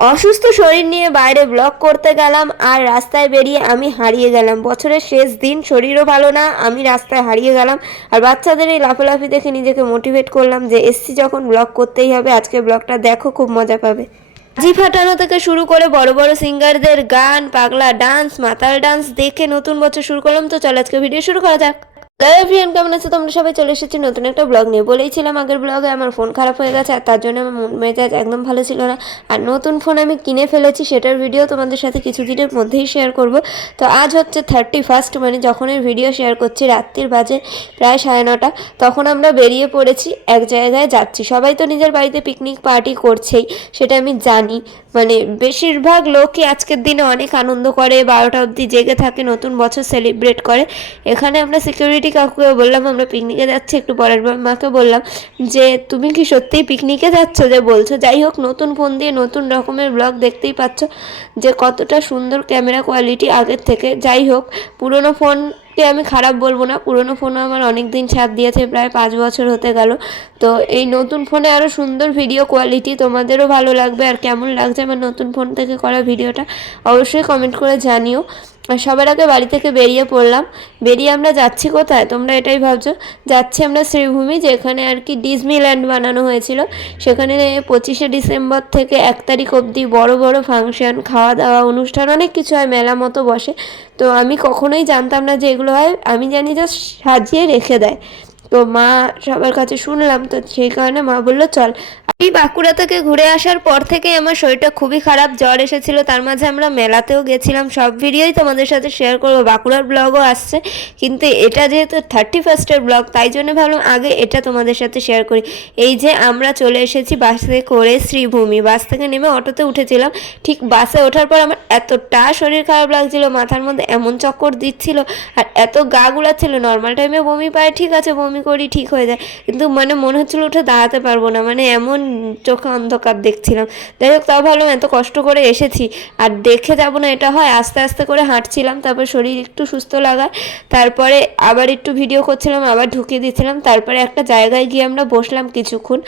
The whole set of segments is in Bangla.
অসুস্থ শরীর নিয়ে বাইরে ব্লগ করতে গেলাম আর রাস্তায় বেরিয়ে আমি হারিয়ে গেলাম। বছরের শেষ দিন, শরীরও ভালো না, আমি রাস্তায় হারিয়ে গেলাম। আর বাচ্চাদের এই লাফালাফি দেখে নিজেকে মোটিভেট করলাম যে এসছি যখন ব্লগ করতেই হবে, আজকে ব্লগটা দেখো, খুব মজা পাবে। বাজি ফাটানো থেকে শুরু করে বড় বড় সিঙ্গারদের গান, পাগলা ডান্স, মাতাল ডান্স দেখে নতুন বছর শুরু করলাম। তো চলো আজকে ভিডিও শুরু করা যাক। হ্যালো এভরিওয়ান, কেমন আছো তোমরা সবাই? চলে এসেছি নতুন একটা ব্লগ নিয়ে। বলেইছিলাম আগের ব্লগে আমার ফোন খারাপ হয়ে গেছে আর তার জন্য আমার মন মেজাজ একদম ভালো ছিল না। আর নতুন ফোন আমি কিনে ফেলেছি, সেটার ভিডিও তোমাদের সাথে কিছুদিনের মধ্যেই শেয়ার করব। তো আজ হচ্ছে 31, মানে যখন এর ভিডিও শেয়ার করছি রাত্রির বাজে প্রায় 9:30। তখন আমরা বেরিয়ে পড়েছি, এক জায়গায় যাচ্ছি। সবাই তো নিজের বাড়িতে পিকনিক পার্টি করছেই, সেটা আমি জানি। মানে বেশিরভাগ লোকই আজকের দিনে অনেক আনন্দ করে, 12টা অবধি জেগে থাকে, নতুন বছর সেলিব্রেট করে। এখানে আমরা সিকিউরিটি কাকুকে বললাম আমরা পিকনিকে যাচ্ছি, একটু পরের মাকে বললাম যে তুমি কি সত্যিই পিকনিকে যাচ্ছ যে বলছো। যাই হোক, নতুন ফোন দিয়ে নতুন রকমের ব্লগ দেখতেই পাচ্ছ যে কতটা সুন্দর ক্যামেরা কোয়ালিটি আগের থেকে। যাই হোক, পুরনো ফোনকে আমি খারাপ বলবো না, পুরনো ফোনও আমার অনেক দিন সাথ দিয়েছে, প্রায় 5 বছর হতে গেল। তো এই নতুন ফোনে আরও সুন্দর ভিডিও কোয়ালিটি, তোমাদেরও ভালো লাগবে। আর কেমন লাগছে আমার নতুন ফোন থেকে করা ভিডিওটা অবশ্যই কমেন্ট করে জানিও। আর সবার আগে বাড়ি থেকে বেরিয়ে পড়লাম। বেরিয়ে আমরা যাচ্ছি কোথায়, তোমরা এটাই ভাবছো? যাচ্ছি আমরা শ্রীভূমি, যেখানে আর কি ডিজনিল্যান্ড বানানো হয়েছিল। সেখানে 25শে ডিসেম্বর থেকে 1 তারিখ অবধি বড় বড় ফাংশন, খাওয়া দাওয়া, অনুষ্ঠান, অনেক কিছু হয়, মেলা মতো বসে। তো আমি কখনোই জানতাম না যে এগুলো হয়, আমি জানি জাস্ট সাজিয়ে রেখে দেয়। তো মা সবার কাছে শুনলাম, তো সেই কারণে মা বললো চল। এই বাঁকুড়া থেকে ঘুরে আসার পর থেকে আমার শরীরটা খুবই খারাপ, জ্বর এসেছিল। তার মাঝে আমরা মেলাতেও গেছিলাম, সব ভিডিওই তোমাদের সাথে শেয়ার করবো, বাঁকুড়ার ব্লগও আসছে। কিন্তু এটা যেহেতু 31স্টের ব্লগ, তাই জন্য ভাবলাম আগে এটা তোমাদের সাথে শেয়ার করি। এই যে আমরা চলে এসেছি বাসে করে শ্রীভূমি। বাস থেকে নেমে অটোতে উঠেছিলাম। ঠিক বাসে ওঠার পর আমার এতটা শরীর খারাপ লাগছিল, মাথার মধ্যে এমন চক্কর দিচ্ছিল আর এত গা গুলাচ্ছিল। নর্মাল টাইমে বমি পায়, ঠিক আছে, বমি করি, ঠিক হয়ে যায়, কিন্তু মানে মনে হচ্ছিল উঠে দাঁড়াতে পারবো না, মানে এমন চোখে অন্ধকার দেখছিলাম। যাই হোক, তাও ভাবলাম এত কষ্ট করে এসেছি আর দেখে যাবো না, এটা হয়। আস্তে আস্তে করে হাঁটছিলাম, তারপর শরীর একটু সুস্থ লাগায় তারপরে আবার একটু ভিডিও করছিলাম, আবার ঢুকিয়ে দিচ্ছিলাম। তারপরে একটা জায়গায় গিয়ে আমরা বসলাম কিছুক্ষণ।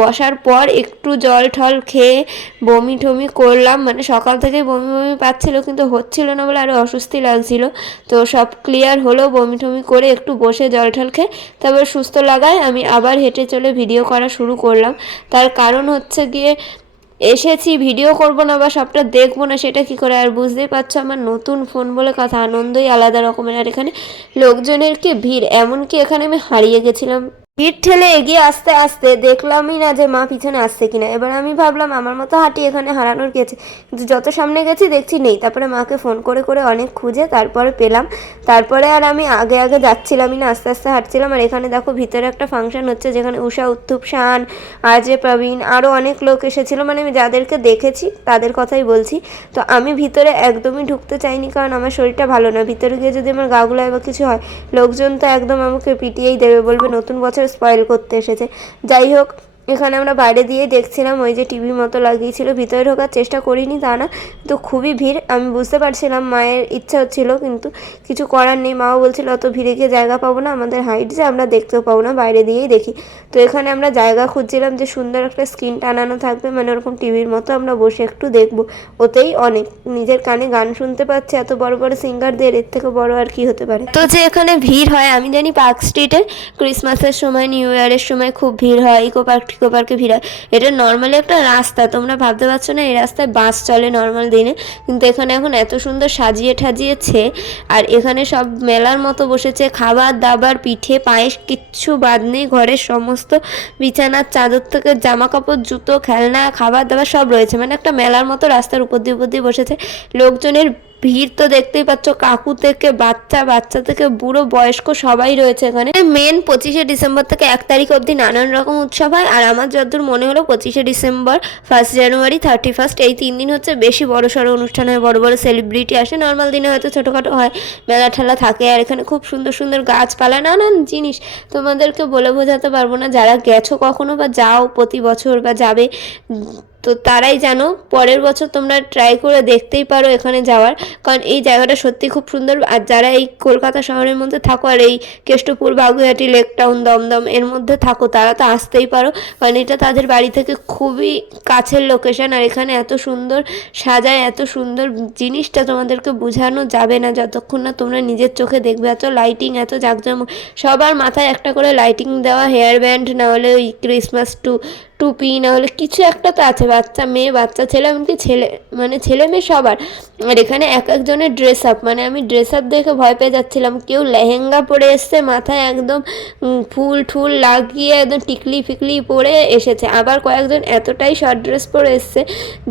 বসার পর একটু জল ঠল খেয়ে বমি টমি করলাম। মানে সকাল থেকেই বমি বমি পাচ্ছিল, কিন্তু হচ্ছিল না বলে আরও অস্বস্তি লাগছিল। তো সব ক্লিয়ার হলো, বমি টমি করে একটু বসে জল ঠল খেয়ে তারপর সুস্থ লাগায় আমি আবার হেঁটে চলে ভিডিও করা শুরু করলাম। তার কারণ হচ্ছে গিয়ে এসেছি, ভিডিও করব না বা সবটা দেখবো না, সেটা কি করে। আর বুঝতেই পারছো আমার নতুন ফোন বলে কথা, আনন্দই আলাদা রকমের। আর এখানে লোকজনের কি ভিড়, এমনকি এখানে আমি হারিয়ে গেছিলাম। ভিড় ঠেলে এগিয়ে আসতে আসতে দেখলামই না যে মা পিছনে আসছে কিনা। এবার আমি ভাবলাম আমার মতো হাঁটি, এখানে হারানোর গেছে, কিন্তু যত সামনে গেছি দেখছি নেই। তারপরে মাকে ফোন করে করে অনেক খুঁজে তারপরে পেলাম। তারপরে আর আমি আগে আগে যাচ্ছিলামই না, আস্তে আস্তে হাঁটছিলাম। আর এখানে দেখো ভিতরে একটা ফাংশন হচ্ছে, যেখানে উষা উত্থুপ, শান, আরজে প্রবীণ, আরও অনেক লোক এসেছিলো। মানে আমি যাদেরকে দেখেছি তাদের কথাই বলছি। তো আমি ভিতরে একদমই ঢুকতে চাইনি, কারণ আমার শরীরটা ভালো না। ভিতরে গিয়ে যদি আমার গা গুলায় বা কিছু হয়, লোকজন তো একদম আমাকে পিটিয়েই দেবে, বলবে নতুন বছর স্পয়েল করতে এসেছে। যাই হোক, এখানে আমরা বাইরে দিয়ে দেখছিলাম, ওই যে টিভি মতো লাগিয়েছিল। ভিতরে ঢোকার চেষ্টা করিনি তা না, তো খুবই ভিড়। আমি বুঝতে পারছিলাম, মায়ের ইচ্ছা হচ্ছিল, কিন্তু কিছু করার নেই। মাও বলছিল অত ভিড়ে গিয়ে জায়গা পাবো না, আমাদের হাইট যে আমরা দেখতেও পাবো না, বাইরে দিয়েই দেখি। তো এখানে আমরা জায়গা খুঁজছিলাম যে সুন্দর একটা স্ক্রিন টানানো থাকবে, মানে ওরকম টিভির মতো, আমরা বসে একটু দেখবো। ওতেই অনেক, নিজের কানে গান শুনতে পাচ্ছে, এত বড় বড় সিঙ্গারদের, এর থেকে বড় আর কি হতে পারে। তো যে এখানে ভিড় হয়, আমি জানি পার্ক স্ট্রিটে ক্রিসমাসের সময়, নিউ ইয়ারের সময় খুব ভিড় হয়, ইকো পার্কে ভিড় হয়। এটা নর্মালি একটা রাস্তা, তোমরা ভাবতে পারছো না এই রাস্তায় বাস চলে নর্মাল দিনে, কিন্তু এখানে এখন এত সুন্দর সাজিয়ে ঠাজিয়েছে। আর এখানে সব মেলার মতো বসেছে, খাবার দাবার, পিঠে পায়েস, কিচ্ছু বাদ নেই। ঘরের সমস্ত বিছানার চাদর থেকে জামা কাপড়, জুতো, খেলনা, খাবার দাবার সব রয়েছে। মানে একটা মেলার মতো রাস্তার উপর দিয়ে বসেছে। লোকজনের ভিড় তো দেখতেই পাচ্ছ, কাকু থেকে বাচ্চা, বাচ্চা থেকে বুড়ো বয়স্ক সবাই রয়েছে এখানে। মেন 25শে ডিসেম্বর থেকে 1 তারিখ অবধি নানান রকম উৎসব হয়। আর আমার যতদূর মনে হলো 25শে ডিসেম্বর, 1 জানুয়ারি, 31, এই 3 দিন হচ্ছে বেশি বড় সড়ো অনুষ্ঠান হয়, বড় বড় সেলিব্রিটি আসে। নর্মাল দিনে হয়তো ছোটোখাটো হয়, মেলা ঠেলা থাকে। আর এখানে খুব সুন্দর সুন্দর গাছপালা, নানান জিনিস, তোমাদেরকে বলে বোঝাতে পারবো না। যারা গেছো কখনো বা যাও প্রতি বছর বা যাবে, তো তারাই জানো। পরের বছর তোমরা ট্রাই করে দেখতেই পারো এখানে যাওয়ার, কারণ এই জায়গাটা সত্যি খুব সুন্দর। আর যারা এই কলকাতা শহরের মধ্যে থাকো আর এই কেষ্টপুর, বাগুইআটি, লেক টাউন, দমদম এর মধ্যে থাকো, তারা তো আসতেই পারো, কারণ এটা তাদের বাড়ি থেকে খুবই কাছের লোকেশন। আর এখানে এত সুন্দর সাজায়, এত সুন্দর জিনিসটা তোমাদেরকে বোঝানো যাবে না যতক্ষণ না তোমরা নিজের চোখে দেখবে। এত লাইটিং, এত জাঁকজমক, সবার মাথায় একটা করে লাইটিং দেওয়া, হেয়ার ব্যান্ড, না হলে ওই ক্রিসমাস টুপি, না হলে কিছু একটা তো আছে, বাচ্চা মেয়ে, বাচ্চা ছেলে, এমনকি ছেলে মেয়ে সবার। আর এখানে এক একজনের ড্রেস আপ, মানে আমি ড্রেস আপ দেখে ভয় পেয়ে যাচ্ছিলাম। কেউ লেহেঙ্গা পরে এসছে, মাথায় একদম ফুল ঠুল লাগিয়ে একদম টিকলি ফিকলি পরে এসেছে। আবার কয়েকজন এতটাই শর্ট ড্রেস পরে এসছে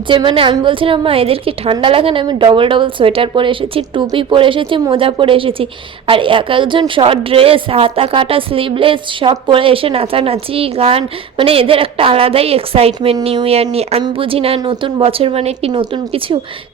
যে মানে আমি বলছিলাম, মা এদের কি ঠান্ডা লাগে না? আমি ডবল সোয়েটার পরে এসেছি, টুপি পরে এসেছি, মোজা পরে এসেছি। আর এক একজন শর্ট ড্রেস, হাতা কাটা, স্লিভলেস সব পরে এসে নাচানাচি, গান, মানে এদের একটা আলাদাই এক্সাইটমেন্ট নিউ ইয়ার নিয়ে। আমি বুঝি না নতুন বছর মানে কি নতুন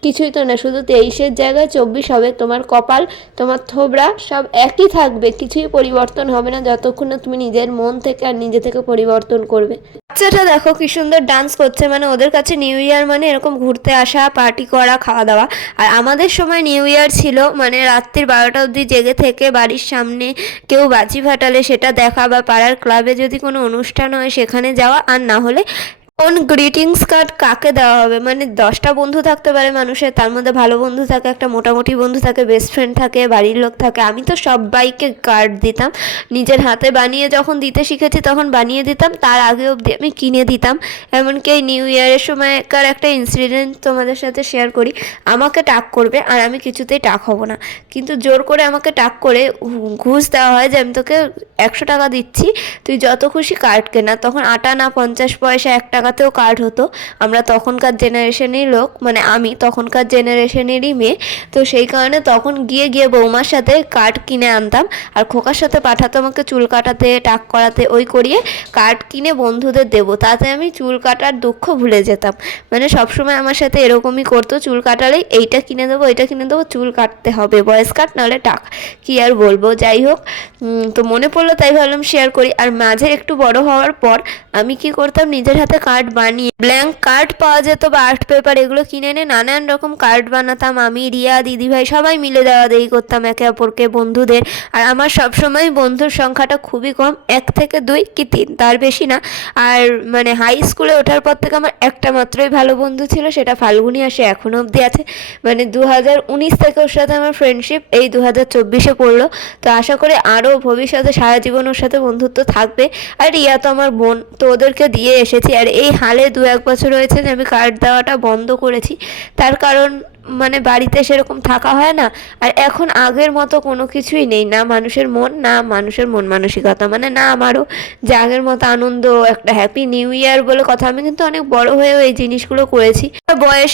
কিছুই তো না, শুধু 23-এর জায়গায় 24 হবে। তোমার কপাল, তোমার থোবরা সব একই থাকবে, কিছুই পরিবর্তন হবে না যতক্ষণ না তুমি নিজের মন থেকে আর নিজে থেকে পরিবর্তন করবে। বাচ্চাটা দেখো কি সুন্দর ডান্স করছে, মানে ওদের কাছে নিউ ইয়ার মানে এরকম ঘুরতে আসা, পার্টি করা, খাওয়া দাওয়া। আর আমাদের সময় নিউ ইয়ার ছিল মানে রাত্রির 12টা অবধি জেগে থেকে বাড়ির সামনে কেউ বাজি ফাটালে সেটা দেখা, বা পাড়ার ক্লাবে যদি কোনো অনুষ্ঠান হয় সেখানে যাওয়া, আর না হলে কোন গ্রিটিংস কার্ড কাকে দেওয়া হবে। মানে 10টা বন্ধু থাকতে পারে মানুষের, তার মধ্যে ভালো বন্ধু থাকে, একটা মোটামুটি বন্ধু থাকে, বেস্ট ফ্রেন্ড থাকে, বাড়ির লোক থাকে। আমি তো সবাইকে কার্ড দিতাম, নিজের হাতে বানিয়ে যখন দিতে শিখেছি তখন বানিয়ে দিতাম, তার আগে অবধি আমি কিনে দিতাম। এমনকি এই নিউ ইয়ারের সময়কার একটা ইনসিডেন্ট তোমাদের সাথে শেয়ার করি। আমাকে টাক করবে আর আমি কিছুতেই টাক হব না, কিন্তু জোর করে আমাকে টাক করে ঘুষ দেওয়া হয় যে আমি তোকে 100 টাকা দিচ্ছি, তুই যত খুশি কার্ড কেনা। তখন আটা না 50 পয়সা, 1 টাকাতেও কার্ড হতো। আমরা তখনকার জেনারেশনেরই লোক, মানে আমি তখনকার জেনারেশনেরই মেয়ে, তো সেই কারণে তখন গিয়ে বৌমার সাথে কার্ড কিনে আনতাম। আর খোকার সাথে পাঠাতো আমাকে চুল কাটাতে, টাক করাতে, ওই করিয়ে কার্ড কিনে বন্ধুদের দেবো, তাতে আমি চুল কাটার দুঃখ ভুলে যেতাম। মানে সবসময় আমার সাথে এরকমই করতো, চুল কাটালেই এইটা কিনে দেবো, এইটা কিনে দেবো, চুল কাটতে হবে, ভয়েস কাট নাহলে টাক। কী আর বলবো, যাই হোক। তো মনে পড়লো তাই ভাবলাম শেয়ার করি। আর মাঝে একটু বড় হওয়ার পর আমি কি করতাম, নিজের হাতে কার্ড বানিয়ে, ব্ল্যাঙ্ক কার্ড পাওয়া যেত বা আর্ট পেপার, এগুলো কিনে এনে নানান রকম কার্ড বানাতাম। আমি, রিয়া, দিদিভাই সবাই মিলে দেওয়া দেই করতাম একে অপরকে, বন্ধুদের। আর আমার সবসময় বন্ধুর সংখ্যাটা খুবই কম, 1 থেকে 2 কি 3, তার বেশি না। আর মানে হাই স্কুলে ওঠার পর থেকে আমার একটা মাত্রই ভালো বন্ধু ছিল, সেটা ফাল্গুনি, আর সে এখনও অবধি আছে। মানে 2019 থেকে ওর সাথে আমার ফ্রেন্ডশিপ, এই 2024-এ পড়লো। তো আশা করি আরও ভবিষ্যতে সারা জীবন ওর সাথে বন্ধুত্ব থাকবে। আর রিয়া তো আমার বোন, তো ওদেরকে দিয়ে এসেছি। আর এই হালে 2-1 বছর হয়েছে যে আমি কার্ড দেওয়াটা বন্ধ করেছি, তার কারণ মানে বাড়িতে সেরকম থাকা হয় না। আর এখন আগের মতো কোনো কিছুই নেই, না মানুষের মন, না মানুষের মন মানসিকতা, মানে না আমারও যে আগের মতো আনন্দ, একটা হ্যাপি নিউ ইয়ার বলে কথা। আমি কিন্তু অনেক বড় হয়েও এই জিনিসগুলো করেছি।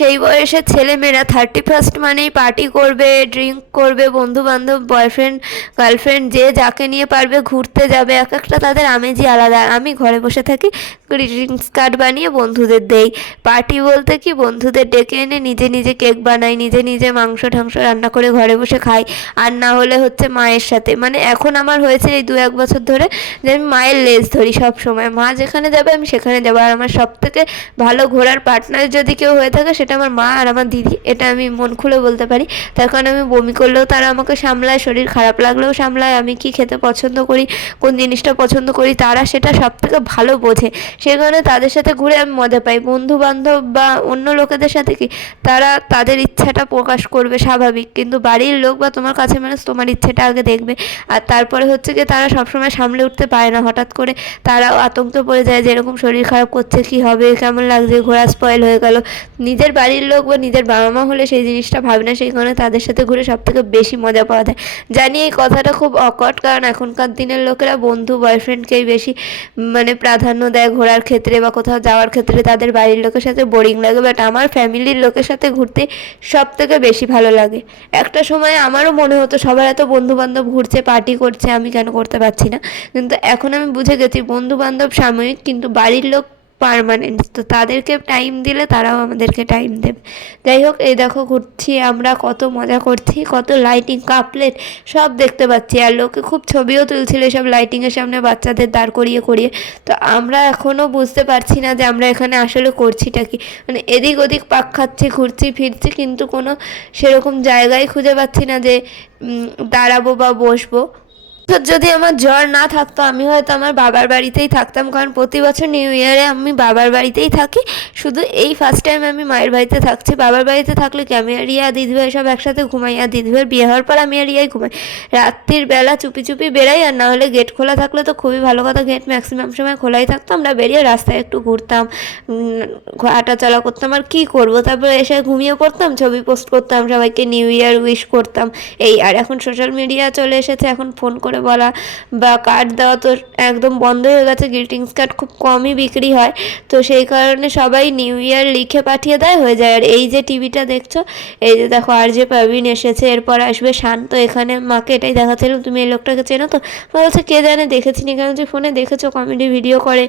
এই বয়সের ছেলেমেয়েরা 31st মানেই পার্টি করবে, ড্রিঙ্ক করবে, বন্ধু বান্ধব, বয়ফ্রেন্ড গার্লফ্রেন্ড যে যাকে নিয়ে পারবে ঘুরতে যাবে, এক একটা তাদের আমেজই আলাদা। আমি ঘরে বসে থাকি, গ্রিটিংস কার্ড বানিয়ে বন্ধুদের দেই। পার্টি বলতে কি, বন্ধুদের ডেকে এনে নিজে নিজে কেক বানাই, নিজে মাংস ঠাংস রান্না করে ঘরে বসে খাই। আর না হলে হচ্ছে মায়ের সাথে, মানে এখন আমার হয়েছে এই 2-1 বছর ধরে যে আমি মায়ের লেজ ধরি সব সময়। মা যেখানে যাবে আমি সেখানে যাবো। আর আমার সব থেকে ভালো ঘোরার পার্টনার যদি কেউ হয়ে থাকে সেটা আমার মা আর আমার দিদি, এটা আমি মন খুলে বলতে পারি। তার কারণ আমি বমি করলেও তারা আমাকে সামলায়, শরীর খারাপ লাগলেও সামলায়, আমি কি খেতে পছন্দ করি, কোন জিনিসটা পছন্দ করি, তারা সেটা সব থেকে ভালো বোঝে। সেই কারণে তাদের সাথে ঘুরে আমি মজা পাই। বন্ধু বান্ধব বা অন্য লোকেদের সাথে কি, তারা তাদের ইচ্ছাটা প্রকাশ করবে স্বাভাবিক, কিন্তু বাড়ির লোক বা তোমার কাছে মানুষ তোমার ইচ্ছেটা আগে দেখবে। আর তারপরে হচ্ছে কি, তারা সবসময় সামলে উঠতে পারে না, হঠাৎ করে তারাও আতঙ্কে পড়ে যায় যে এরকম শরীর খারাপ করছে, কি হবে, কেমন লাগছে, ঘোরা স্পয়েল হয়ে গেল। নিজের বাড়ির লোক বা নিজের বাবা মা হলে সেই জিনিসটা ভাবে না, সেই কারণে তাদের সাথে ঘুরে সব থেকে বেশি মজা পাওয়া যায়। জানি এই কথাটা খুব অকওয়ার্ড, কারণ এখনকার দিনের লোকেরা বন্ধু বয়ফ্রেন্ডকেই বেশি মানে প্রাধান্য দেয় ঘোরার ক্ষেত্রে বা কোথাও যাওয়ার ক্ষেত্রে, তাদের বাড়ির লোকের সাথে বোরিং লাগে। বাট আমার ফ্যামিলির লোকের সাথে ঘুরতে সব থেকে বেশি ভালো লাগে। একটা সময় আমারও মনে হতো সবার এত বন্ধু বান্ধব ঘুরছে, পার্টি করছে, আমি কেন করতে পারছি না। কিন্তু এখন আমি বুঝে গেছি বন্ধু বান্ধব সাময়িক, কিন্তু বাড়ির লোক পার্মানেন্ট, তো তাদেরকে টাইম দিলে তারাও আমাদেরকে টাইম দেবে। যাই হোক, এই দেখো ঘুরছি আমরা, কত মজা করছি, কত লাইটিং, কাপলেট সব দেখতে পাচ্ছি। আর লোকে খুব ছবিও তুলছিল সব লাইটিংয়ের সামনে বাচ্চাদের দাঁড় করিয়ে করিয়ে। তো আমরা এখনও বুঝতে পারছি না যে আমরা এখানে আসলে করছিটা কি, মানে এদিক ওদিক পাক খাচ্ছি, ঘুরছি ফিরছি, কিন্তু কোনো সেরকম জায়গায় খুঁজে পাচ্ছি না যে দাঁড়াবো বা বসবো। যদি আমার জ্বর না থাকতো আমি হয়তো আমার বাবার বাড়িতেই থাকতাম, কারণ প্রতি বছর নিউ ইয়ারে আমি বাবার বাড়িতেই থাকি। শুধু এই ফার্স্ট টাইম আমি মায়ের বাড়িতে থাকছি। বাবার বাড়িতে থাকলে কি আমি আর রিয়া দিদিভাই সব একসাথে ঘুমাই, আর দিদিভাইয়ের বিয়ে হওয়ার পর আমি আর রিয়াই ঘুমাই। রাত্রির বেলা চুপি চুপি বেরাই, আর না হলে গেট খোলা থাকলে তো খুবই ভালো কথা, গেট ম্যাক্সিমাম সময় খোলাই থাকতো। আমরা বেরিয়ে রাস্তায় একটু ঘুরতাম, হাঁটাচলা করতাম, আর কী করবো, তারপরে এসে ঘুমিয়ে পড়তাম, ছবি পোস্ট করতাম, সবাইকে নিউ ইয়ার উইশ করতাম এই। আর এখন সোশ্যাল মিডিয়া চলে এসেছে, এখন ফোন করে বলা বা কার্ড দেওয়া তো একদম বন্ধ হয়ে গেছে, গ্রিটিংস কার্ড খুব কমই বিক্রি হয়। তো সেই কারণে সবাই নিউ ইয়ার লিখে পাঠিয়ে দেয়, হয়ে যায়। আর এই যে টিভিটা দেখছো, এই যে দেখো আর যে পাবিন এসেছে, এরপর আসবে শান্ত। এখানে মাকে এটাই দেখাচ্ছিলাম, তুমি এই লোকটাকে চেনো তো? বলছে কে জানে, দেখেছি নি কেন, যে ফোনে দেখেছো, কমেডি ভিডিও করে,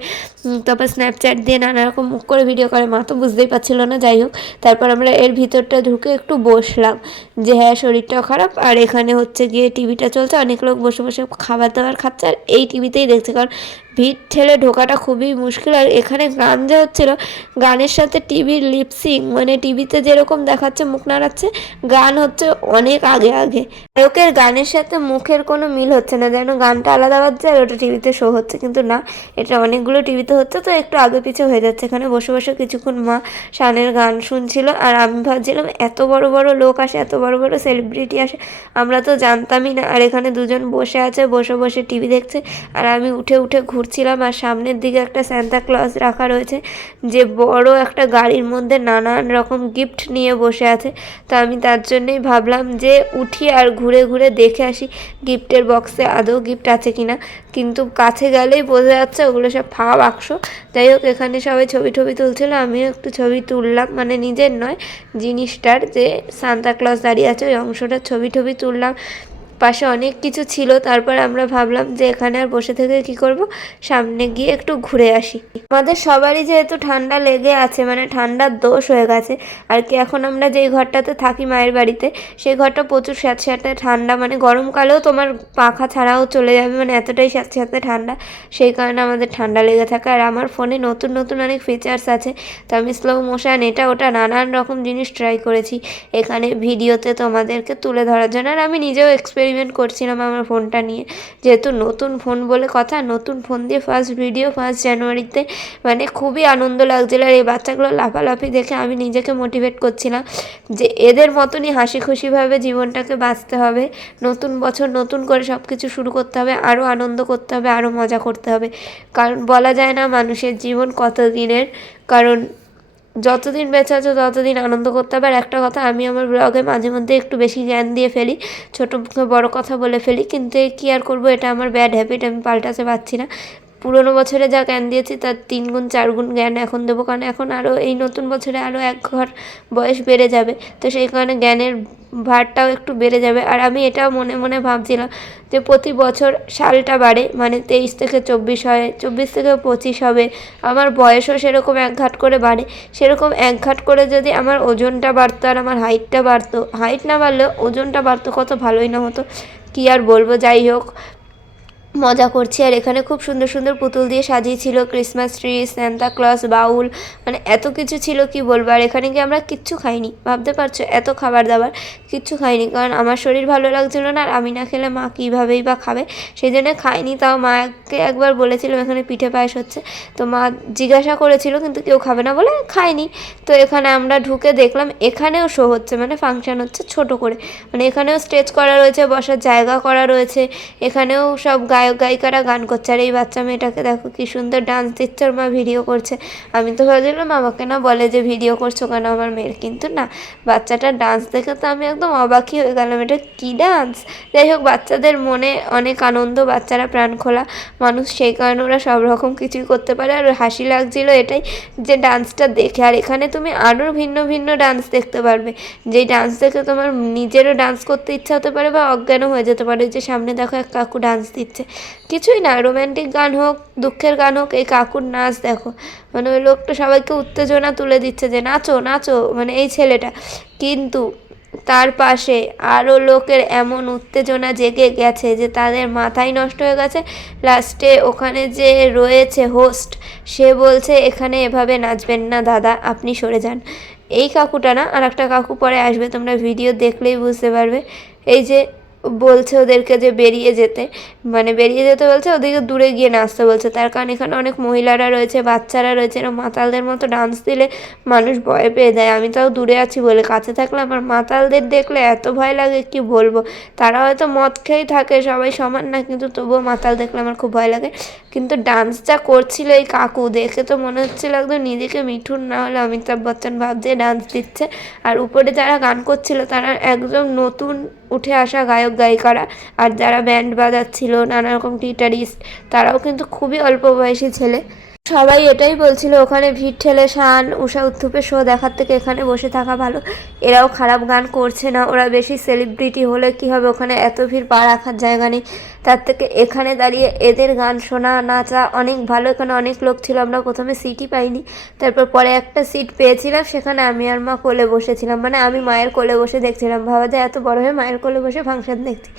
তারপর স্ন্যাপচ্যাট দিয়ে নানা রকম মুখ করে ভিডিও করে। মা তো বুঝতেই পারছিল না। যাই হোক, তারপর আমরা এর ভিতরটা ঢুকে একটু বসলাম, যে হ্যাঁ শরীরটাও খারাপ, আর এখানে হচ্ছে গিয়ে টিভিটা চলছে, অনেক লোক বসে বসে খাবার দাবার খাচ্ছে, আর এই টিভিতেই দেখছে, কারণ ভিড় ঠেলে ঢোকাটা খুবই মুশকিল। আর এখানে গান যে হচ্ছিলো, গানের সাথে টিভির লিপসিং, মানে টিভিতে যেরকম দেখাচ্ছে মুখ নাড়াচ্ছে, গান হচ্ছে অনেক আগে আগে। গায়কের গানের সাথে মুখের কোনো মিল হচ্ছে না, যেন গানটা আলাদা বাজছে আর ওটা টিভিতে শো হচ্ছে, কিন্তু না, এটা অনেকগুলো টিভিতে হচ্ছে, তো একটু আগে পিছে হয়ে যাচ্ছে। এখানে বসে বসে কিছুক্ষণ মা শানের গান শুনছিল, আর আমি ভাবছিলাম এত বড় বড় লোক আসে, এত বড় বড় সেলিব্রিটি আসে, আমরা তো জানতামই না। আর এখানে দুজন বসে আছে, বসে বসে টিভি দেখছে, আর আমি উঠে উঠে ঘুরছিলাম। আর সামনের দিকে একটা সান্তা ক্লজ রাখা রয়েছে, যে বড় একটা গাড়ির মধ্যে নানান রকম গিফট নিয়ে বসে আছে। তো আমি তার জন্যই ভাবলাম যে উঠি আর ঘুরে ঘুরে দেখে আসি গিফটের বক্সে আদৌ গিফট আছে কিনা, কিন্তু কাছে গেলেই বোঝা যাচ্ছে ওগুলো সব ফাঁকা বাক্স। যাই হোক, এখানে সবাই ছবি টবি তুলছিল, আমিও একটু ছবি তুললাম, মানে নিজের নয়, জিনিসটার যে সান্তা ক্লজ দাঁড়িয়ে আছে ওই অংশটার ছবি টবি তুললাম। পাশে অনেক কিছু ছিল। তারপর আমরা ভাবলাম যে এখানে আর বসে থেকে কি করব, সামনে গিয়ে একটু ঘুরে আসি। আমাদের সবারই যেহেতু ঠান্ডা লেগে আছে, মানে ঠান্ডার দোষ হয়ে গেছে আর কি। এখন আমরা যেই ঘরটাতে থাকি মায়ের বাড়িতে, সেই ঘরটা প্রচুর স্যাঁতস্যাঁতে ঠান্ডা, মানে গরমকালেও তোমার পাখা ছাড়াও চলে যাবে, মানে এতটাই স্যাঁতস্যাঁতে ঠান্ডা। সেই কারণে আমাদের ঠান্ডা লেগে থাকে। আর আমার ফোনে নতুন নতুন অনেক ফিচার্স আছে, তো আমি স্লো মোশন এটা ওটা নানান রকম জিনিস ট্রাই করেছি এখানে ভিডিওতে তোমাদেরকে তুলে ধরার জন্য। আর আমি নিজেও এক্সপেরিমেন্ট করছিলাম আমার ফোনটা নিয়ে, যেহেতু নতুন ফোন বলে কথা, নতুন ফোন দিয়ে ফার্স্ট ভিডিও 1 জানুয়ারিতে, মানে খুবই আনন্দ লাগছিলো। আর এই বাচ্চাগুলো লাফালাফি দেখে আমি নিজেকে মোটিভেট করছিলাম যে এদের মতনই হাসি খুশিভাবে জীবনটাকে বাঁচতে হবে। নতুন বছর নতুন করে সব কিছু শুরু করতে হবে, আরও আনন্দ করতে হবে, আরও মজা করতে হবে, কারণ বলা যায় না মানুষের জীবন কত দিনের, কারণ যতদিন বেঁচে আছো ততদিন আনন্দ করতে হবে। আর একটা কথা, আমি আমার ব্লগে মাঝে মধ্যে একটু বেশি জ্ঞান দিয়ে ফেলি, ছোটো মুখে বড়ো কথা বলে ফেলি, কিন্তু কী আর করবো, এটা আমার ব্যাড হ্যাবিট, আমি পাল্টাতে পারছি না। পুরোনো বছরে যা জ্ঞান দিয়েছি তার 3 গুণ 4 গুণ জ্ঞান এখন দেবো, কারণ এখন আরও এই নতুন বছরে আরও 1 ঘর বয়স বেড়ে যাবে, তো সেই কারণে জ্ঞানের ভারটাও একটু বেড়ে যাবে। আর আমি এটাও মনে মনে ভাবছিলাম যে প্রতি বছর সালটা বাড়ে, মানে 23 থেকে 24 হয়, 24 থেকে 25 হবে, আমার বয়সও সেরকম এক ঘাট করে বাড়ে। সেরকম এক ঘাট করে যদি আমার ওজনটা বাড়তো আর আমার হাইটটা বাড়তো, হাইট না বাড়লেও ওজনটা বাড়তো, কত ভালোই না হতো, কী আর বলবো। যাই হোক, মজা করছি। আর এখানে খুব সুন্দর সুন্দর পুতুল দিয়ে সাজিয়েছিল, ক্রিসমাস ট্রি, সান্তা ক্লজ, বাউল, মানে এত কিছু ছিল কি বলবো। আর এখানে গিয়ে আমরা কিচ্ছু খাইনি, ভাবতে পারছো, এত খাবার দাবার কিচ্ছু খাইনি, কারণ আমার শরীর ভালো লাগছিলো না, আর আমি না খেলে মা কীভাবেই বা খাবে, সেই জন্য খাইনি। তাও মাকে একবার বলেছিলাম এখানে পিঠে পায়েস হচ্ছে, তো মা জিজ্ঞাসা করেছিল কিন্তু কেউ খাবে না বলে খাইনি। তো এখানে আমরা ঢুকে দেখলাম এখানেও শো হচ্ছে, মানে ফাংশন হচ্ছে ছোট করে, মানে এখানেও স্টেজ করা রয়েছে, বসার জায়গা করা রয়েছে, এখানেও সব গায়ক গায়িকারা গান করছে। আর এই বাচ্চা মেয়েটাকে দেখো কি সুন্দর ডান্স দিচ্ছে, ওর মা ভিডিও করছে। আমি তো ভাবছিলাম আমাকে না বলে যে ভিডিও করছো কেন আমার মেয়ের, কিন্তু না, বাচ্চাটার ডান্স দেখে তো আমি একদম অবাকই হয়ে গেলাম, এটা কী ডান্স। যাই হোক, বাচ্চাদের মনে অনেক আনন্দ, বাচ্চারা প্রাণ খোলা মানুষ, সেই কারণে ওরা সব রকম কিছুই করতে পারে। আর হাসি লাগছিলো এটাই যে ডান্সটা দেখে। আর এখানে তুমি আরও ভিন্ন ভিন্ন ডান্স দেখতে পারবে, যেই ডান্স দেখে তোমার নিজেরও ডান্স করতে ইচ্ছা হতে পারে বা অজ্ঞানও হয়ে যেতে পারে। যে সামনে দেখো এক কাকু ডান্স দিচ্ছে, কিছুই না, রোম্যান্টিক গান হোক, দুঃখের গান হোক, এই কাকুর নাচ দেখো, মানে ওই লোকটা সবাইকে উত্তেজনা তুলে দিচ্ছে যে নাচো নাচো, মানে এই ছেলেটা। কিন্তু তার পাশে আরও লোকের এমন উত্তেজনা জেগে গেছে যে তাদের মাথাই নষ্ট হয়ে গেছে। লাস্টে ওখানে যে রয়েছে হোস্ট, সে বলছে এখানে এভাবে নাচবেন না দাদা, আপনি সরে যান। এই কাকুটা না, আর একটা কাকু পরে আসবে, তোমরা ভিডিও দেখলেই বুঝতে পারবে। এই যে বলছে ওদেরকে যে বেরিয়ে যেতে, মানে বেরিয়ে যেতে বলছে, ওদিকে দূরে গিয়ে নাচতে বলছে। তার কারণ এখানে অনেক মহিলারা রয়েছে, বাচ্চারা রয়েছে, এরা মাতালদের মতো ডান্স দিলে মানুষ ভয় পেয়ে যায়। আমি তাও দূরে আছি বলে, কাছে থাকলে আমার মাতালদের দেখলে এত ভয় লাগে কি বলবো। তারা হয়তো মদ খেয়েই থাকে, সবাই সমান না, কিন্তু তবুও মাতাল দেখলে আমার খুব ভয় লাগে। কিন্তু ডান্স যা করছিল এই কাকু, দেখে তো মনে হচ্ছিল একদম নিজেকে মিঠুন না হলে অমিতাভ বচ্চন ভাবছে ডান্স দিচ্ছে। আর উপরে যারা গান করছিল তারা একদম নতুন উঠে আসা গায়ক গায়িকারা, আর যারা ব্যান্ড বাজাচ্ছিল নানা রকম গিটারিস্ট, তারাও কিন্তু খুবই অল্প বয়সী ছেলে। সবাই এটাই বলছিল ওখানে ভিড় ঠেলে শান উষা উত্থুপের শো দেখার থেকে এখানে বসে থাকা ভালো। এরাও খারাপ গান করছে না, ওরা বেশি সেলিব্রিটি হলে কি হবে, ওখানে এত ভিড় পা রাখার জায়গা নেই, তার থেকে এখানে দাঁড়িয়ে এদের গান শোনা নাচা অনেক ভালো। এখানে অনেক লোক ছিল, আমরা প্রথমে সিটই পাইনি, তারপর পরে একটা সিট পেয়েছিলাম, সেখানে আমি আর মা কোলে বসেছিলাম, মানে আমি মায়ের কোলে বসে দেখছিলাম। ভাবা যায় এত বড় হয়ে মায়ের কোলে বসে ফাংশন দেখছি।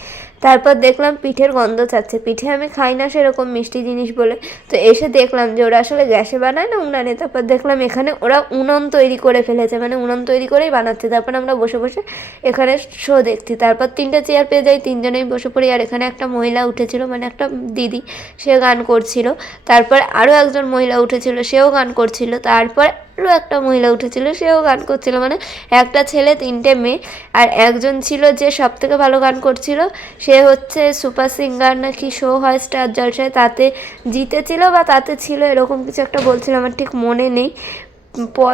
তারপর দেখলাম পিঠের গন্ধ ছাড়ছে, পিঠে আমি খাই না সেরকম মিষ্টি জিনিস বলে, তো এসে দেখলাম যে ওরা আসলে গ্যাসে বানায় না উনানে। তারপর দেখলাম এখানে ওরা উনুন তৈরি করে ফেলেছে, মানে উনুন তৈরি করেই বানাচ্ছে। তারপর আমরা বসে বসে এখানে শো দেখছি। তারপর 3টে চেয়ার পেয়ে যাই, 3জনেই বসে পড়ি। আর এখানে একটা মহিলা উঠেছিল, মানে একটা দিদি, সে গান করছিল। তারপর আরও একজন মহিলা উঠেছিল, সেও গান করছিল। তারপর আরও একটা মহিলা উঠেছিল, সেও গান করছিল। মানে একটা ছেলে 3টে মেয়ে। আর একজন ছিল যে সব থেকে ভালো গান করছিল, সে হচ্ছে সুপার সিঙ্গার না কি শো হয় স্টার জলসায়, তাতে জিতেছিল বা তাতে ছিল, এরকম কিছু একটা বলছিল, আমার ঠিক মনে নেই।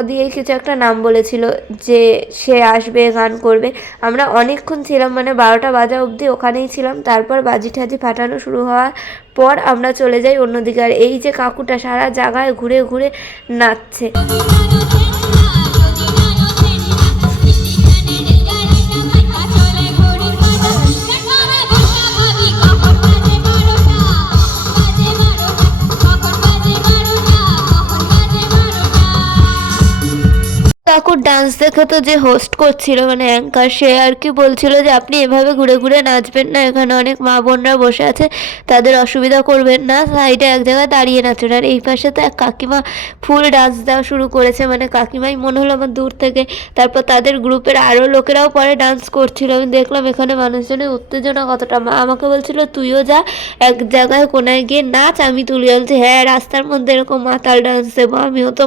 দিয়ে কিছু একটা নাম বলেছিল যে সে আসবে গান করবে। আমরা অনেকক্ষণ ছিলাম, মানে 12টা বাজা অবধি ওখানেই ছিলাম। তারপর বাজি ঠাজি ফাটানো শুরু হওয়ার পর আমরা চলে যাই অন্যদিকে। আর এই যে কাকুটা সারা জায়গায় ঘুরে ঘুরে নাচছে। কাকুর ডান্স দেখে তো যে হোস্ট করছিল, মানে অ্যাঙ্কার, সে আর কি বলছিল যে আপনি এভাবে ঘুরে ঘুরে নাচবেন না, এখানে অনেক মা বোনরা বসে আছে, তাদের অসুবিধা করবেন না, সাইডে এক জায়গায় দাঁড়িয়ে নাচবেন। আর এই পাশে তো এক কাকিমা ফুল ডান্স দেওয়া শুরু করেছে, মানে কাকিমাই মনে হলো আমার দূর থেকে। তারপর তাদের গ্রুপের আরও লোকেরাও পরে ডান্স করছিল। আমি দেখলাম এখানে মানুষজনের উত্তেজনা কতটা। মা আমাকে বলছিল তুইও যা এক জায়গায় কোনায় গিয়ে নাচ, আমি তুলে বলছি হ্যাঁ রাস্তার মধ্যে এরকম মাতাল ডান্স দেবো, আমিও তো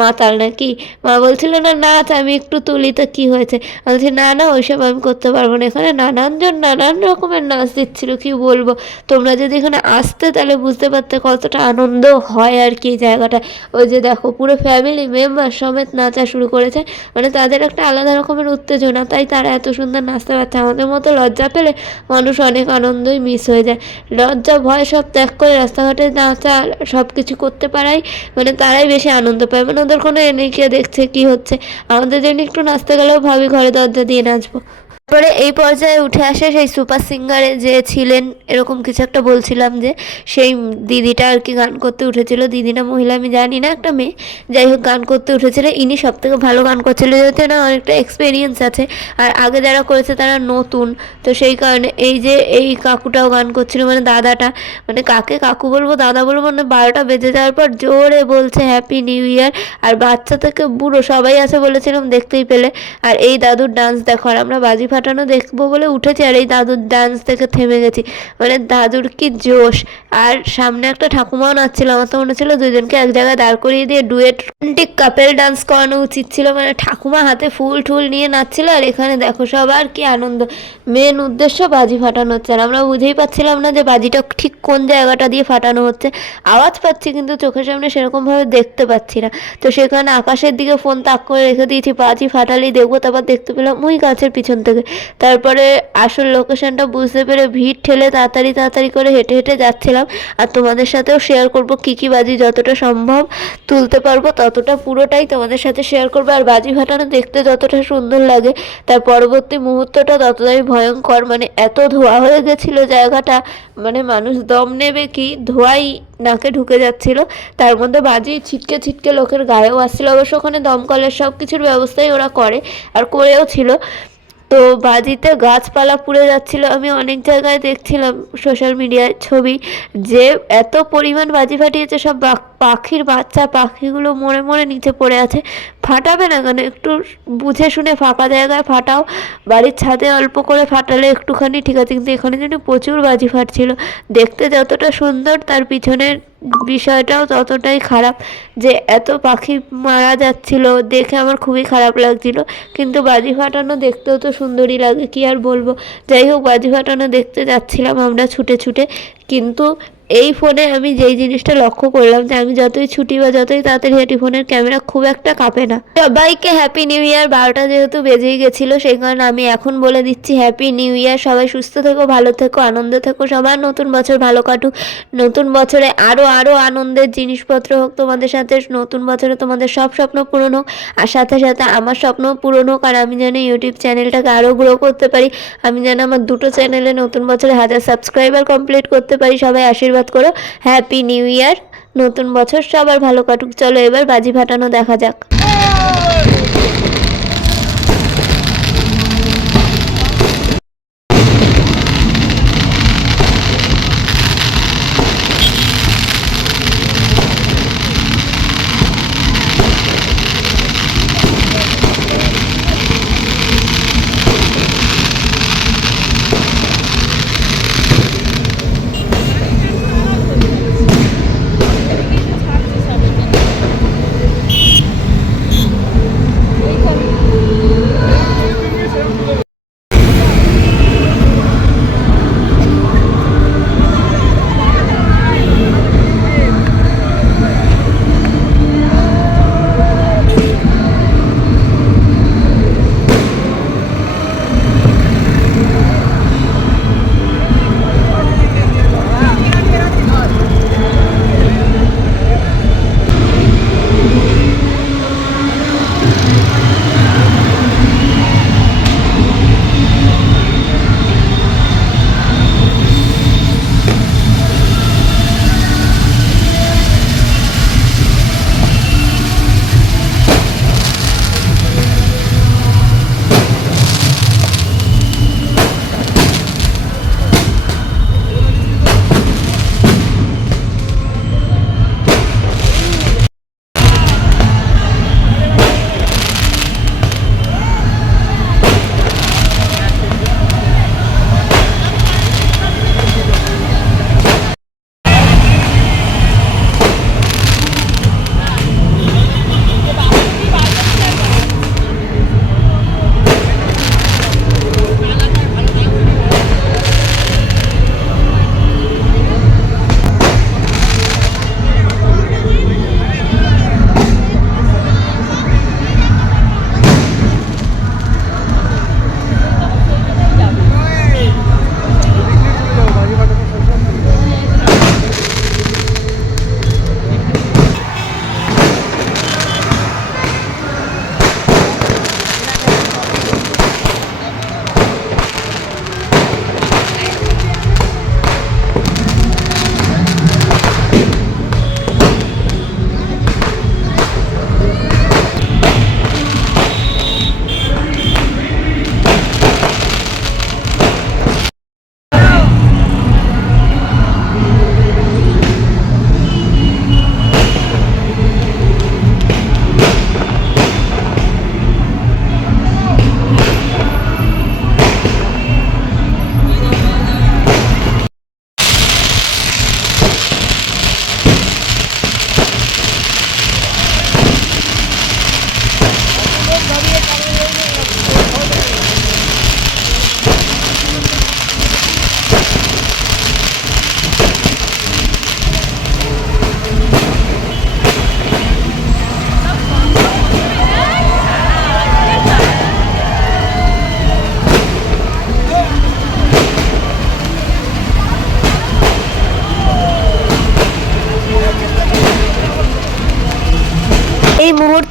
মাতাল নাকি। মা বলছিল না নাচ, আমি একটু তুলি তো কী হয়েছে। আমি বলছি না না ওইসব আমি করতে পারবো না। এখানে নানানজন নানান রকমের নাচ দিচ্ছিল, কি বলবো। তোমরা যদি এখানে আসতে তাহলে বুঝতে পারতে কতটা আনন্দ হয় আর কি জায়গাটা। ওই যে দেখো পুরো ফ্যামিলি মেম্বার সমেত নাচা শুরু করেছে, মানে তাদের একটা আলাদা রকমের উত্তেজনা, তাই তারা এত সুন্দর নাচতে পারছে। আমাদের মতো লজ্জা পেলে মানুষ অনেক আনন্দই মিস হয়ে যায়। লজ্জা ভয় সব ত্যাগ করে রাস্তাঘাটে নাচা সব কিছু করতে পারাই, মানে তারাই বেশি আনন্দ পায়। মানে ওদের কোনো এনে কে দেখছে কি হচ্ছে, আমাদের জন্য একটু নাচতে গেলেও ভাবি ঘরে দরজা দিয়ে নাচবো। তারপরে এই পর্যায়ে উঠে আসে সেই সুপার সিঙ্গারে যে ছিলেন, এরকম কিছু একটা বলছিলাম, যে সেই দিদিটা আর কি গান করতে উঠেছিল। দিদিটা মহিলা আমি জানি না, একটা মেয়ে, যাই হোক গান করতে উঠেছিল। ইনি সব থেকে ভালো গান করছিল, যেহেতু না অনেকটা এক্সপিরিয়েন্স আছে, আর আগে যারা করেছে তারা নতুন, তো সেই কারণে এই যে এই কাকুটাও গান করছিল, মানে দাদাটা, মানে কাকে কাকু বলবো দাদা বলবো, মানে 12টা বেজে যাওয়ার পর জোরে বলছে হ্যাপি নিউ ইয়ার। আর বাচ্চা থেকে বুড়ো সবাই আছে বলেছিলাম, দেখতেই পেলে। আর এই দাদুর ডান্স দেখো, আর আমরা বাজি ফাটানো দেখবো বলে উঠেছি, আর এই দাদুর ডান্স দেখে থেমে গেছি, মানে দাদুর কি জোশ। আর সামনে একটা ঠাকুমাও নাচছিল, আমার তো মনে ছিল দুজনকে এক জায়গায় দাঁড় করিয়ে দিয়ে ডুয়েট রোমান্টিক কাপেল ডান্স করানো উচিত ছিল, মানে ঠাকুমা হাতে ফুল ঠুল নিয়ে নাচছিল। আর এখানে দেখো সবার কি আনন্দ, মেন উদ্দেশ্য বাজি ফাটানো হচ্ছে। আর আমরা বুঝেই পাচ্ছিলাম না যে বাজিটা ঠিক কোন জায়গাটা দিয়ে ফাটানো হচ্ছে। আওয়াজ পাচ্ছি কিন্তু চোখের সামনে সেরকমভাবে দেখতে পাচ্ছি না। তো সেখানে আকাশের দিকে ফোন তাক করে রেখে দিয়েছি, বাজি ফাটালেই দেখবো। তারপর দেখতে পেলাম ওই গাছের পিছন থেকে তারপরে আসল লোকেশনটা বুঝতে পেরে ভিড় ঠেলে তাড়াতাড়ি তাড়াতাড়ি করে হেঁটে হেঁটে যাচ্ছিলাম। আর তোমাদের সাথেও শেয়ার করব কী কী বাজি যতটা সম্ভব তুলতে পারবো ততটা পুরোটাই তোমাদের সাথে শেয়ার করবো। আর বাজি ফাটানো দেখতে যতটা সুন্দর লাগে তার পরবর্তী মুহূর্তটা ততটাই ভয়ঙ্কর। মানে এত ধোঁয়া হয়ে গেছিলো জায়গাটা, মানে মানুষ দম নেবে কি, ধোঁয়াই নাকে ঢুকে যাচ্ছিল। তার মধ্যে বাজি ছিটকে ছিটকে লোকের গায়েও আসছিল। অবশ্য ওখানে দমকলের সব কিছুর ব্যবস্থাই ওরা করে আর করেও ছিল। তো বাজিতে গাছপালা পুড়ে যাচ্ছিল। আমি অনেক জায়গায় দেখছিলাম সোশ্যাল মিডিয়ায় ছবি, যে এত পরিমাণ বাজি ফাটিয়েছে, সব পাখির বাচ্চা পাখিগুলো মরে মরে নিচে পড়ে আছে। ফাটাবে না কেন, একটু বুঝে শুনে ফাঁকা জায়গায় ফাটাও, বাড়ির ছাদে অল্প করে ফাটালে একটুখানি ঠিক আছে। কিন্তু এখানে যেন প্রচুর বাজি ফাটছিল, দেখতে যতটা সুন্দর তার পিছনের বিষয়টাও ততটাই খারাপ, যে এত পাখি মারা যাচ্ছিল দেখে আমার খুবই খারাপ লাগছিল। কিন্তু বাজি ফাটানো দেখতেও তো সুন্দরই লাগে, কি আর বলবো। যাই হোক, বাজি ফাটানো দেখতে যাচ্ছিলাম আমরা ছুটে ছুটে। কিন্তু এই ফোনে আমি যেই জিনিসটা লক্ষ্য করলাম, যে আমি যতই ছুটি বা যতই তাড়াতাড়ি হাঁটি ফোনের ক্যামেরা খুব একটা কাঁপে না। সবাইকে হ্যাপি নিউ ইয়ার। 12টা যেহেতু বেজেই গেছিলো, সেই কারণে আমি এখন বলে দিচ্ছি হ্যাপি নিউ ইয়ার। সবাই সুস্থ থেকো, ভালো থেকো, আনন্দে থেকো। সবার নতুন বছর ভালো কাটুক। নতুন বছরে আরও আরও আনন্দের জিনিসপত্র হোক তোমাদের সাথে। নতুন বছরে তোমাদের সব স্বপ্ন পূরণ হোক, আর সাথে সাথে আমার স্বপ্নও পূরণ হোক। আর আমি যেন ইউটিউব চ্যানেলটাকে আরও গ্রো করতে পারি। আমি যেন আমার দুটো চ্যানেলে নতুন বছরে 1000 সাবস্ক্রাইবার কমপ্লিট করতে পারি। সবাই আশীর্বাদ করো। Happy new year. নতুন বছর সবার ভালো কাটুক। চলো এবার বাজি ফাটানো দেখা যাক।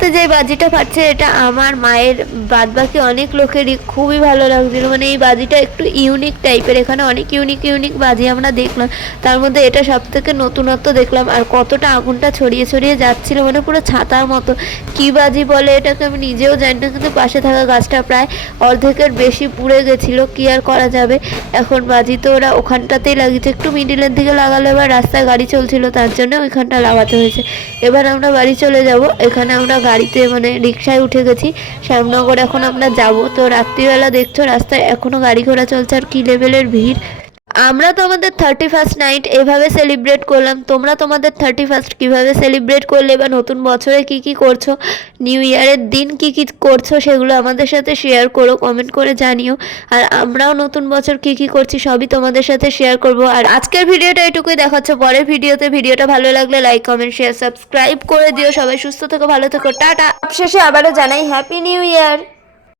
সাথে যে বাজিটা ফাটছে এটা আমার মায়ের, বাদবাকি অনেক লোকেরই খুবই ভালো লাগছিল। মানে এই বাজিটা একটু ইউনিক টাইপের, এখানে অনেক ইউনিক বাজি আমরা দেখলাম, তার মধ্যে এটা সব থেকে নতুনত্ব দেখলাম। আর কতটা আগুনটা ছড়িয়ে ছড়িয়ে যাচ্ছিল, মানে পুরো ছাতার মতো। কী বাজি বলে এটাকে আমি নিজেও জানি না, কিন্তু পাশে থাকা গাছটা প্রায় অর্ধেকের বেশি পুড়ে গেছিলো, কি আর করা যাবে। এখন বাজি তো ওরা ওখানটাতেই লাগিয়েছে, একটু মিডিলের দিকে লাগালে এবার রাস্তায় গাড়ি চলছিল তার জন্য ওইখানটা লাগাতে হয়েছে। এবার আমরা বাড়ি চলে যাব। এখানে আমরা গাড়িতে মানে রিক্সায় উঠে গেছি, শ্যামনগর এখন আমরা যাব। তো রাত্রিবেলা দেখছো রাস্তায় এখনও গাড়ি ঘোড়া চলছে আর কী লেভেলের ভিড়। আমরা তো আমাদের 31st নাইট এভাবে সেলিব্রেট করলাম। তোমরা তোমাদের 31st কীভাবে সেলিব্রেট করলে বা নতুন বছরে কি কি করছো, নিউ ইয়ারের দিন কি কি করছো সেগুলো আমাদের সাথে শেয়ার করো, কমেন্ট করে জানিও। আর আমরাও নতুন বছর কি কি করছি সবই তোমাদের সাথে শেয়ার করব। আর আজকের ভিডিওটা এটুকুই, দেখাচ্ছে পরের ভিডিওতে। ভিডিওটা ভালো লাগলে লাইক কমেন্ট শেয়ার সাবস্ক্রাইব করে দিও। সবাই সুস্থ থেকো, ভালো থেকো, টাটা। সবশেষে আবারও জানাই হ্যাপি নিউ ইয়ার।